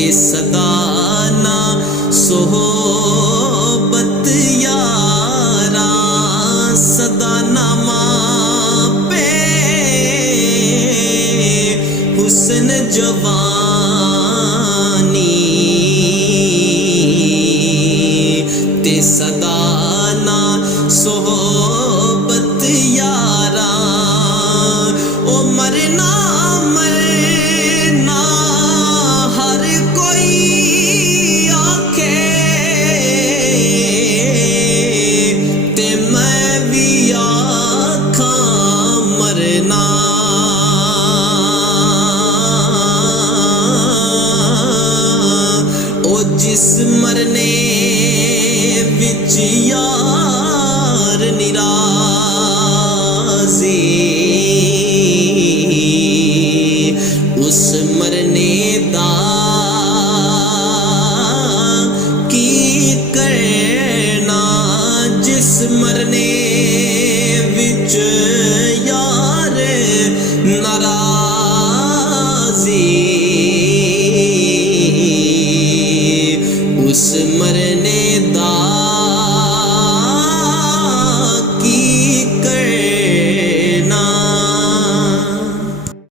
ते सदा ना सोहबत यारा सदा ना मापे हुस्न जवानी ते सदा ना सोहबत यारा ओ मरना मरना हर कोई आखे ते मैं भी आखा मरना ओ जिस मरने विच यार निराज़ी उस मरने दा की करना जिस मरने विच